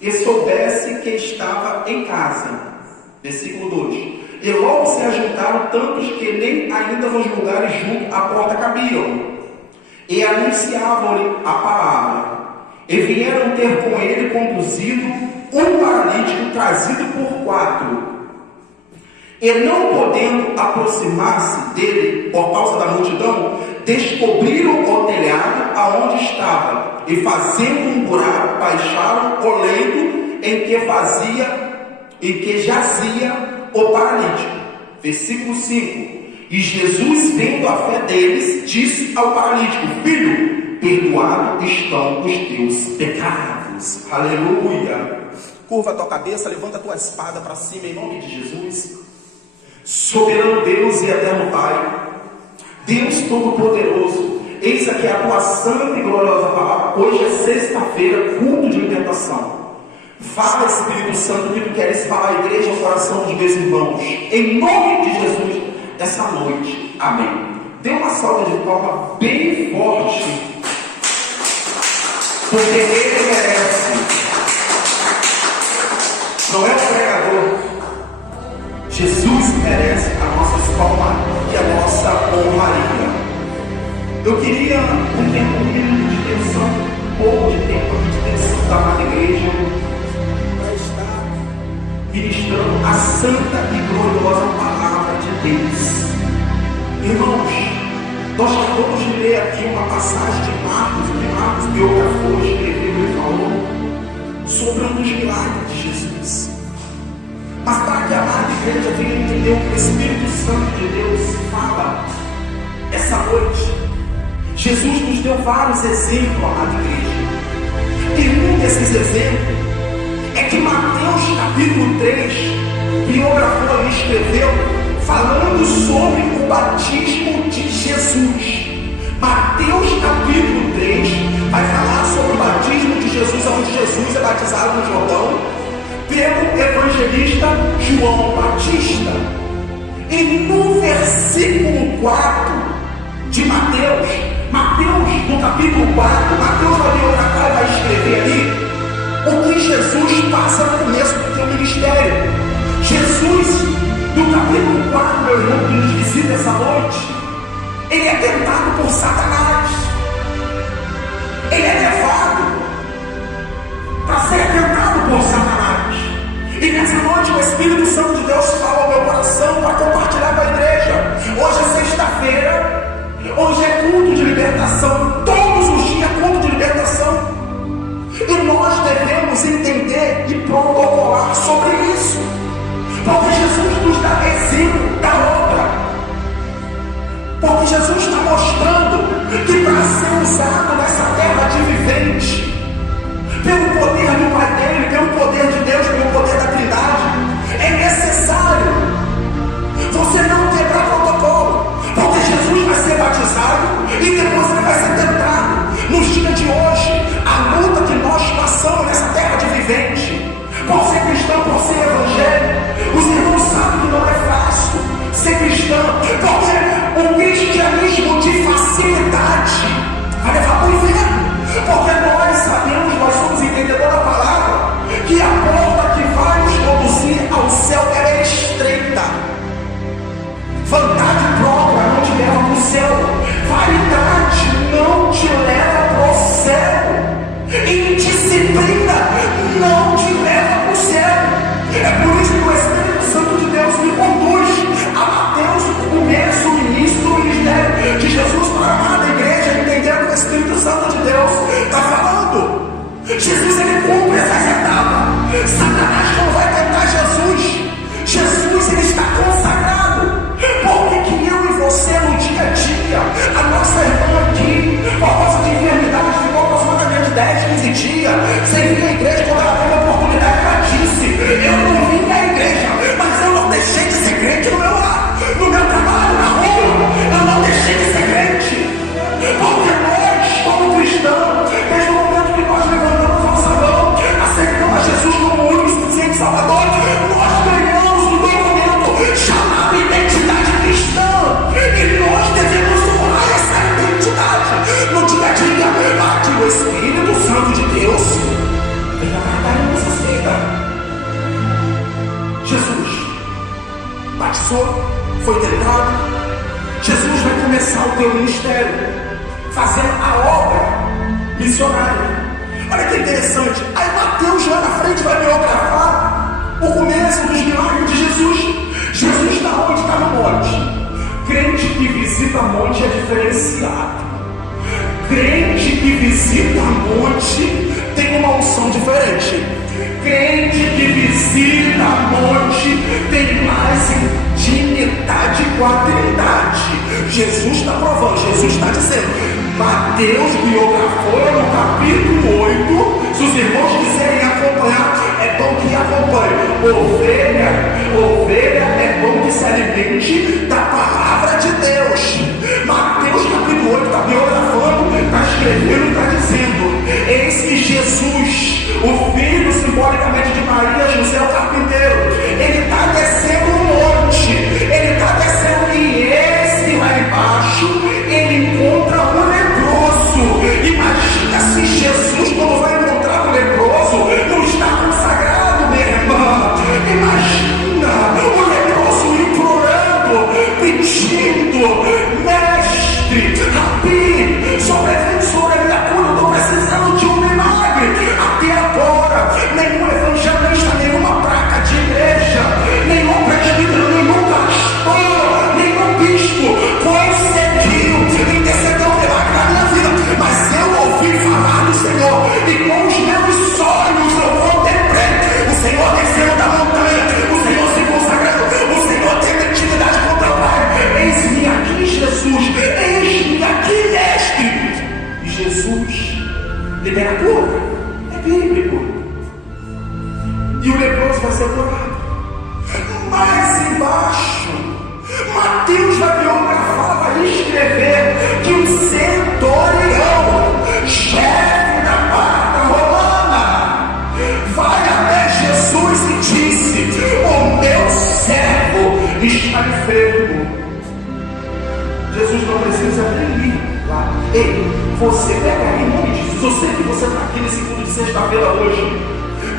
e soubesse que estava em casa. Versículo 2. E logo se ajuntaram tantos que nem ainda nos lugares junto à porta cabiam, e anunciavam-lhe a palavra. E vieram ter com ele conduzido um paralítico trazido por 4. E não podendo aproximar-se dele por causa da multidão, descobriram o telhado aonde estava, e fazendo um buraco, baixaram o leito em que jazia o paralítico. Versículo 5. E Jesus, vendo a fé deles, disse ao paralítico: filho, perdoados estão os teus pecados. Aleluia. Curva a tua cabeça, levanta a tua espada para cima em nome de Jesus. Soberano Deus e eterno Pai, Deus Todo-Poderoso, eis aqui a tua santa e gloriosa palavra. Hoje é sexta-feira, culto de libertação. Fala, Espírito Santo, que tu queres falar à igreja, ao coração dos meus irmãos, em nome de Jesus, essa noite. Amém. Dê uma salva de palmas bem forte, porque ele merece. Não é o pregador. Jesus merece a nossa palma e a nossa honraria. Eu queria um minuto de tensão, um pouco de tempo de tensão da amada igreja, para estar ministrando a santa e gloriosa palavra de Deus. Irmãos, nós acabamos de ler aqui uma passagem de Marcos, biografou, escreveu e falou sobre um dos milagres de Jesus. Mas para que a amada igreja venha entender o que o Espírito Santo de Deus fala essa noite, Jesus nos deu vários exemplos, amada igreja. E um desses exemplos é que Mateus capítulo 3, biografou e escreveu, falando sobre o batismo de Jesus. Mateus capítulo 3 vai falar sobre o batismo de Jesus, onde Jesus é batizado no Jordão pelo evangelista João Batista. E no versículo 4 de Mateus, no capítulo 4, Mateus vai biografar e vai escrever ali o que Jesus passa no começo do seu ministério. Jesus, no capítulo 4, meu irmão que nos visita essa noite, ele é tentado por Satanás. Ele é levado para ser tentado por Satanás. E nessa noite o Espírito Santo de Deus fala ao meu coração para compartilhar com a igreja. Hoje é sexta-feira, hoje é culto de libertação, todos os dias culto de libertação. E nós devemos entender e protocolar sobre isso, porque Jesus nos dá exemplo da obra, porque Jesus está mostrando que para ser usado nessa terra de vivente, pelo poder do Pai dele, pelo poder de Deus, pelo poder da Trindade, é necessário você não quebrar protocolo, porque Jesus vai ser batizado e depois ele vai ser tentado. Nos dias de hoje, a luta que nós passamos nessa terra de vivente, por ser cristão, por ser evangélico, os irmãos sabem que não é fácil ser cristão, porque o cristianismo de facilidade vai levar para o inferno. Porque nós sabemos, nós somos entendedores da palavra, que a porta que vai nos conduzir ao céu é estreita. Vontade própria não te leva para o céu. Vaidade não te leva para o céu. Indisciplina não te leva para o céu. É por isso que o Espírito Santo de Deus me conduz a Mateus, o começo, o início do ministério de Jesus para a amada igreja, entendendo que o Espírito Santo de Deus está falando. Jesus, ele cumpre essas etapas. Satanás não vai tentar Jesus. Jesus, ele está consagrado. Porque que eu e você no dia a dia, a nossa irmã aqui, por causa de enfermidade, ficou aproximadamente 10, 15 dias sem vir à igreja. Quando ela teve a oportunidade, ela disse: eu não vim à igreja, mas eu não deixei de ser crente no meu lar, no meu trabalho, na rua. Eu não deixei de ser crente. Porque nós, como cristãos, desde o momento que nós levantamos nossa mão, aceitamos a Jesus como o único e suficiente Salvador, nós ganhamos um documento chamado identidade cristã. E nós devemos honrar essa identidade no dia a dia, para que o Espírito Santo de Deus venha tratar em nossas passou, foi tentado. Jesus vai começar o teu ministério, fazendo a obra missionária. Olha que interessante. Aí Mateus lá na frente vai biografar o começo dos milagres de Jesus. Jesus está onde? Está no monte. Crente que visita monte é diferenciado. Crente que visita monte tem uma unção diferente. Crente que visita monte tem mais intimidade com a Trindade. Jesus está provando, Jesus está dizendo. Mateus biografou no capítulo 8. Se os irmãos quiserem acompanhar, é bom que acompanhe. Ovelha é bom que se alimente da palavra de Deus. Mateus capítulo 8 está biografando, está escrevendo, está dizendo: eis que Jesus, o filho simbolicamente de Maria, José o carpinteiro, ele está descendo um monte, ele está descendo, e esse lá embaixo ele encontra um leproso. Imagina se Jesus, quando vai encontrar o leproso, não está consagrado, minha irmã. Imagina o leproso implorando, pedindo: mestre, rabi, sobre a minha cura, eu estou precisando de um milagre. Até agora, nenhum evangelista, nenhuma placa de igreja, nenhum presbítero, nenhum pastor, nenhum bispo conseguiu interceder um milagre na minha vida. Mas eu ouvi falar do Senhor, e com os meus olhos eu contemplei o Senhor descendo da montanha, o Senhor se consagrando, o Senhor tendo intimidade com o teu Pai. Eis-me aqui, Jesus, eis-me aqui, mestre. E Jesus libera a cura, é bíblico. E o leproso vai ser curado. Mais embaixo, Mateus vai biografar, vai escrever que um centurião, chefe da guarda romana, vai até Jesus e disse: o meu servo está enfermo. Jesus não precisa nem ir lá. Ei, você pega aí em nome de Jesus. Eu sei que você está aqui nesse culto de sexta-feira hoje.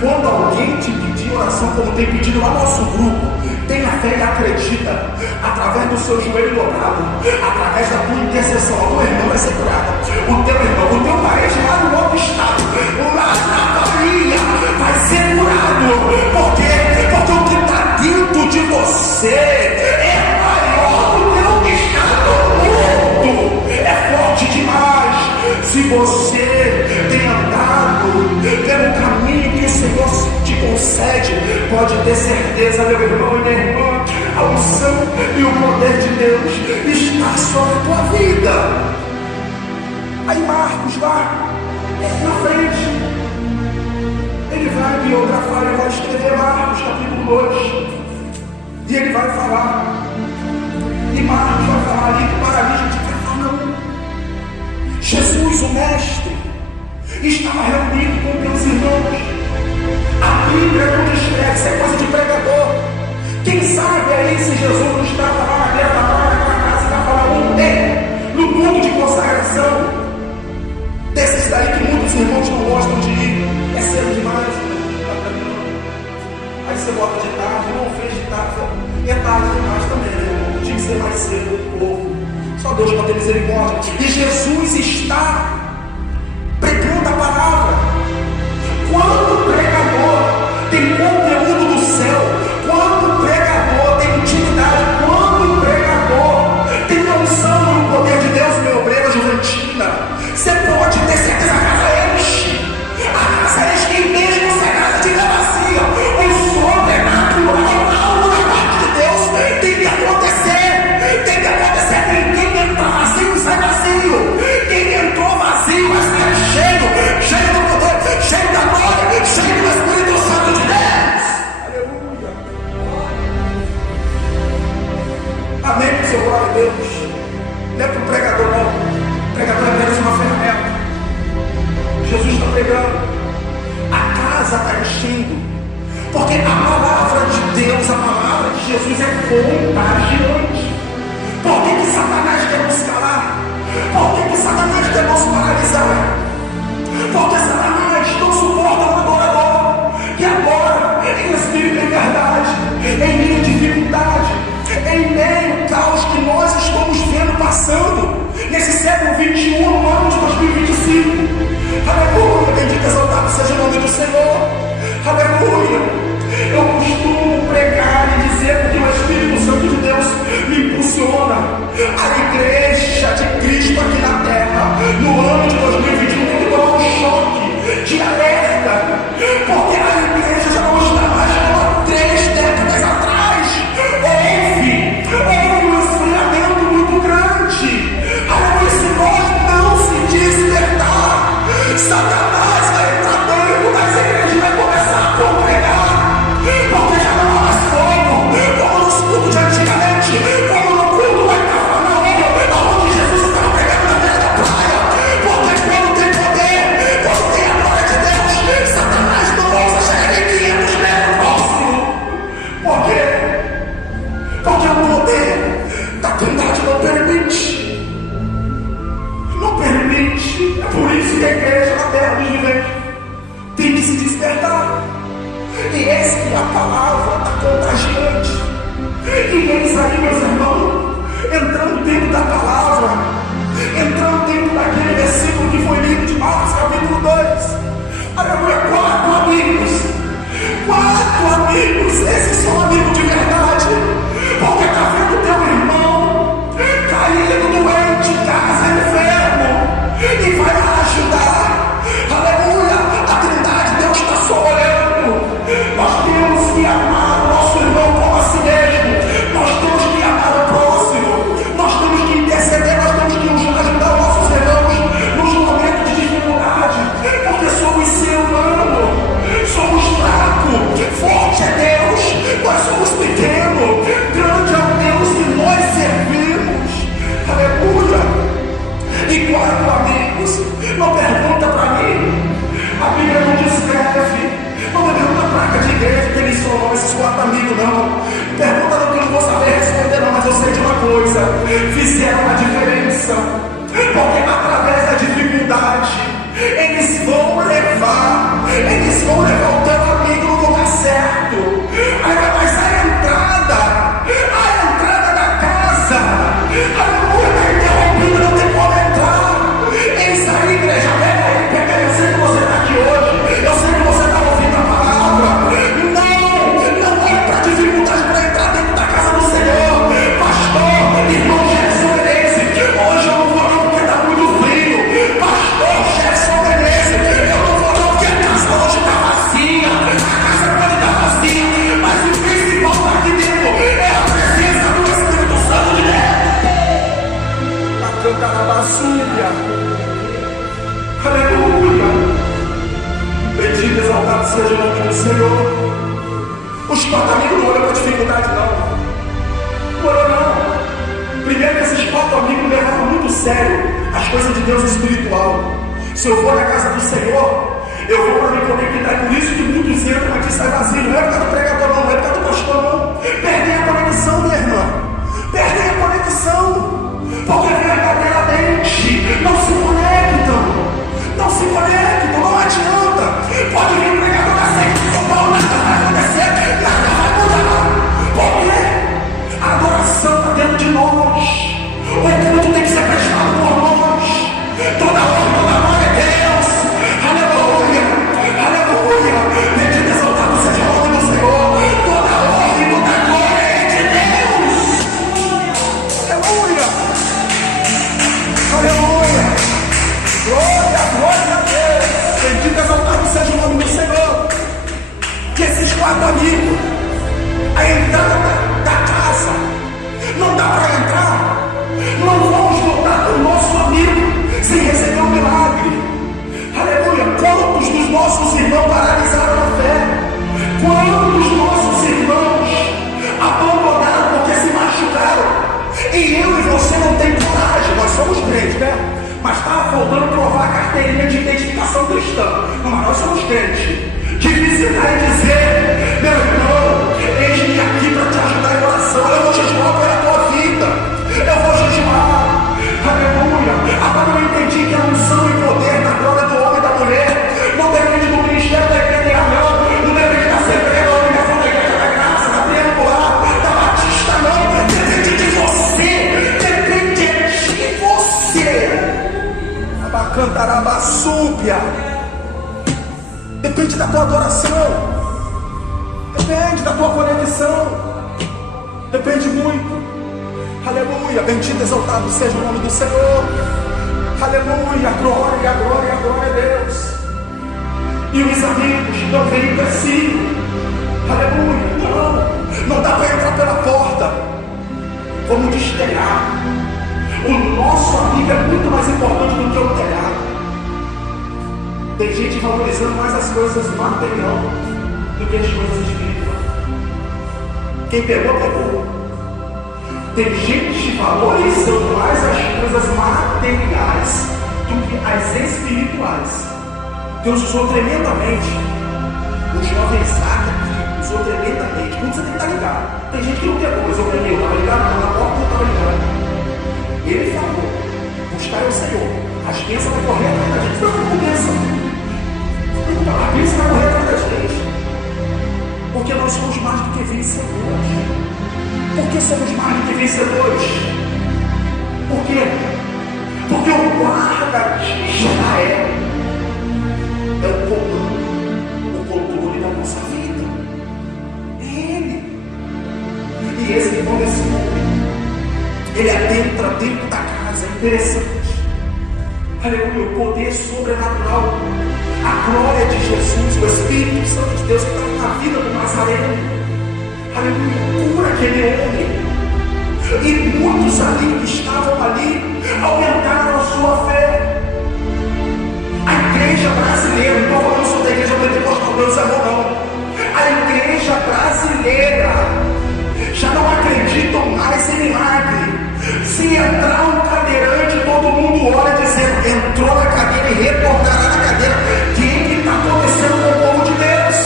Quando alguém te pedir oração, como tem pedido lá no nosso grupo, tenha fé e acredita. Através do seu joelho dobrado, através da tua intercessão, a tua irmã vai ser curada. O teu irmão, o teu parente lá no outro estado, lá na família, vai ser curado. Por quê? Porque o que está dentro de você é maior do que o que está no mundo. É forte demais. Se você tem andado pelo caminho que o Senhor te concede, pode ter certeza, meu irmão e minha irmã, a unção e o poder de Deus está sobre a tua vida. Aí Marcos lá na frente, ele vai biografar, ele vai escrever Marcos capítulo 2, e ele vai falar, e Marcos vai falar ali que o paralítico de Cafarnaum, Jesus, o mestre, estava reunido com meus irmãos. A Bíblia não descreve, isso é coisa de pregador. Quem sabe aí se Jesus não estava lá na guerra, na casa de Cafarnaum, no mundo de consagração, desses daí que muitos irmãos não gostam de ir. É cedo demais, aí você bota de tarde, não fez de tarde, é tarde demais também, né, irmão? Tinha que ser mais cedo, o povo. Só Deus pode ter misericórdia. E Jesus está pregando a palavra. Quando o pregador tem conteúdo do céu, quando o pregador tem intimidade, quando o pregador tem unção no poder de Deus, meu obreiro Juventina, você pode ter certeza que a casa enche. A casa enche, e mesmo se a casa estiver vazia, o sobrenatural, algo da parte de Deus tem que acontecer. Tem que acontecer. Quem entra vazio sai vazio. Quem entrou vazio vai sair cheio do poder, cheio da glória, cheio do Espírito Santo de Deus. Aleluia. Amém, seu glória a Deus. Não é para o pregador, não. O pregador é apenas uma ferramenta. Jesus está pregando. A casa está enchendo. Porque a palavra de Deus, a palavra de Jesus é contagiante. Por que Satanás quer nos calar? Por que Satanás quer nos paralisar? Porque Satanás não suporta o adorador. E agora, em espírito e verdade, em minha dificuldade, desperta, porque a igreja já não está mais como 3 décadas atrás. Houve um esfriamento muito grande. Aleluia, se nós não se despertar, Satanás vai entrar dentro das igrejas e vai começar a congregar, porque já não há mais fogo, como nos cultos de antigamente, como no culto lá em Cafarnaum, onde Jesus estava pregando na beira da praia, porque quando tem poder, quando tem a glória de Deus, Satanás não ousa chegar em 500 metros próximo. Por quê? Porque o poder da trindade não permite. Não permite. É por isso que a igreja na terra dos viventes tem que se despertar. E eis que a palavra está contagiante. E eis aí, meus irmãos, entrando dentro da palavra, entrando dentro daquele versículo que foi lido de Marcos capítulo 2. Aleluia, 4 amigos. 4 amigos, esses são amigos de verdade. Porque está vendo teu irmão caído, doente, em casa, enfermo, e vai lá ajudar. Aleluia, a trindade, Deus está só olhando. Nós temos que amar o nosso irmão como a si mesmo. Nós temos que amar o próximo. Nós temos que interceder, nós temos que ajudar os nossos irmãos nos momentos de dificuldade, porque somos ser humano, somos fracos, forte é Deus, nós somos pequenos, grande é o Deus que nós servimos. Aleluia. E 4 amigos, não pergunta para mim, a Bíblia não descreve, não me pergunta a placa de igreja que eles são esses 4 amigos, não. Pergunta não que eu não vou saber responder, não, mas eu sei de uma coisa: fizeram a diferença, porque através da dificuldade eles vão levar o teu amigo no lugar certo. Mas a entrada da casa, aleluia, está interrompida, não tem como entrar. Eis aí, igreja, pega aí, eu sei que você está aqui hoje, eu sei que você está ouvindo a palavra. Não é para dificuldade para entrar dentro da casa do Senhor. Pastor, irmão Jefferson Menezes, hoje eu não vou não porque está muito frio. Pastor Jefferson Menezes, eu não vou não porque a casa hoje está vazia. A casa pode estar vazia, mas o principal está aqui dentro é a presença do Espírito Santo de Deus. A Cantarabasúbia. Aleluia. Bendito, exaltado seja o nome do Senhor. Os 4 amigos não olham para a dificuldade, não. Não olham, não. Primeiro que esses 4 amigos levaram muito sério as coisas de Deus espiritual. Se eu vou na casa do Senhor, eu vou para me conectar. É por isso que muitos entram aqui e saem vazios. Não é por causa do pregador, não é por causa do pastor, não. Perdem a conexão, minha irmã. Perdem a conexão. Porque verdadeiramente não se conectam. Não se conectam, não adianta. Pode vir o pregador da seita de São Paulo, nada vai acontecer, nada vai mudar. Por quê? A adoração está dentro de nós. O culto tem que ser prestado por nós. Toda honra, toda glória é Deus. Aleluia, aleluia. Bendito, exaltado seja o nome do Senhor. Toda honra e toda glória é de Deus. Aleluia, aleluia. Glória, glória a Deus. Bendito, exaltado seja o nome do Senhor. Que esses 4 amigos, a entrada da casa, não dá para entrar. Não vamos voltar com o nosso amigo sem receber um milagre. Aleluia. Quantos dos nossos irmãos paralisaram a fé? Quantos dos nossos irmãos abandonaram porque se machucaram? E eu e você não tem coragem. Nós somos crentes, né? Mas estava faltando provar a carteirinha de identificação cristã. Não, mas nós somos crentes. De visitar e dizer: meu irmão, eis-me aqui para te ajudar em oração. Eu vou jejuar pela tua vida. Eu vou jejuar. Aleluia. Agora eu entendi que a unção e poder da glória do homem e da mulher não depende do ministério da igreja, não. Não depende da Assembleia, da Organização da Igreja da Graça, da Triangular, da Batista, não. Depende de você. Depende de você. Abacantarabasúbia. Depende da tua adoração. Depende da tua conexão. Depende muito. Aleluia. Bendito, exaltado seja o nome do Senhor. Aleluia. Glória, glória, glória a Deus. E os amigos não veem empecilho. Aleluia. Não dá para entrar pela porta. Como diz telhado. O nosso amigo é muito mais importante do que o telhado. Tem gente valorizando mais as coisas materiais do que as coisas espirituais. Quem pegou, pegou. Tem gente valorizando mais as coisas materiais do que as espirituais. Deus usou tremendamente. O jovem Isaac aqui usou tremendamente. Como você tem que estar ligado. Tem gente que não pegou, mas eu peguei. Eu estava ligado, não, na porta não estava ligado. Ele falou: buscar o Senhor. As bênçãos vão correr atrás da gente. Não é bênção. A bênção vai correr atrás da gente. Porque nós somos mais do que vencedores. Por que somos mais do que vencedores? Por quê? Porque o guarda de Israel é o comando, o controle da nossa vida. É Ele. E esse homem, ele adentra dentro da casa. É interessante. Aleluia. O poder sobrenatural, a glória de Jesus, o Espírito Santo de Deus que está na vida do Nazareno. Aleluia, cura aquele homem. E muitos ali que estavam ali aumentaram a sua fé. A igreja brasileira, não estou falando só da igreja pentecostal, não, não. A igreja brasileira já não acreditam mais em milagre. Se entrar um cadeirante, todo mundo olha dizendo: entrou na cadeira e retornará na cadeira. O que está acontecendo com o povo de Deus?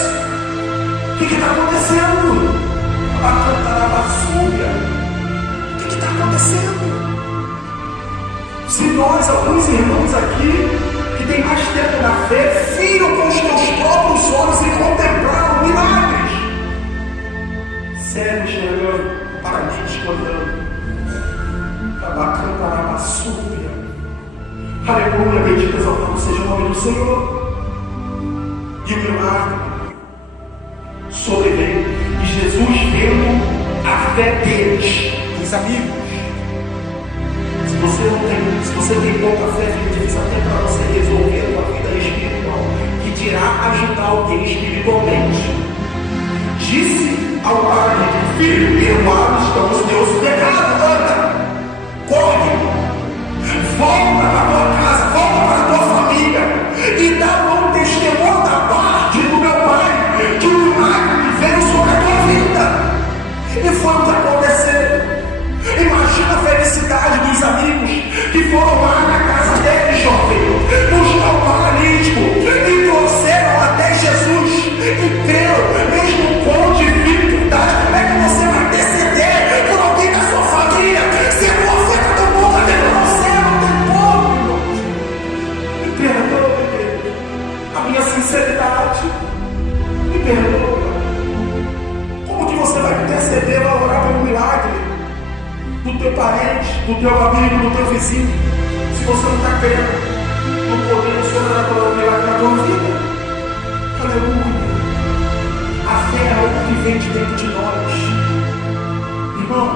O que está acontecendo? A cantarabasúria. O que está acontecendo? Se nós, alguns irmãos aqui, que tem mais tempo na fé, viram com os teus próprios olhos e contemplaram milagres. Cegos chegando, paralíticos andando. A cantarabasúria. Aleluia, bendito exaltado seja o nome do Senhor. E o milagre sobreveio. E Jesus, vendo a fé deles, dos amigos. Se você tem pouca fé, fica difícil até para você resolver a vida espiritual, que dirá ajudar alguém espiritualmente. Disse ao pai: filho, perdoados estão os teus pecados, anda, corre, volta para a tua casa, volta para a tua família e dá um testemunho da parte do meu pai, que o milagre veio sobre a tua vida. E foi o que aconteceu. Imagina a felicidade dos amigos que foram lá na casa dele, jovem, buscar o paralítico e trouxeram até Jesus e creram, mesmo com dificuldade. Como é que você vai interceder por alguém da sua família se a tua fé está tão pouca dentro de você? Não tem como, me perdoe a minha sinceridade, me perdoe. Como que você vai interceder, vai orar pelo milagre do teu parente, do teu amigo, do teu vizinho, se você não está crendo no poder sobrenatural do milagre na tua vida? Aleluia. A fé é algo que vem de dentro de nós. Irmão,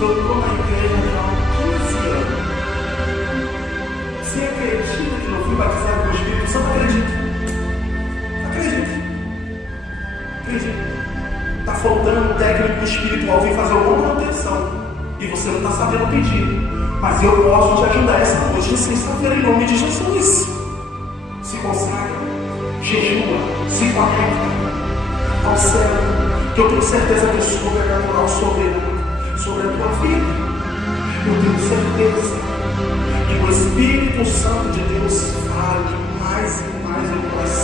eu estou na igreja há 15 anos. Você acredita que eu fui batizado com o Espírito Santo? Acredita. Está faltando um técnico espiritual vir fazer uma manutenção. E você não está sabendo pedir. Mas eu posso te ajudar essa noite, sexta-feira, em nome de Jesus. Se consagra, jejua, se conecta ao céu, que eu tenho certeza que o sobrenatural sobre a tua vida. Eu tenho certeza que o Espírito Santo de Deus fale mais e mais no coração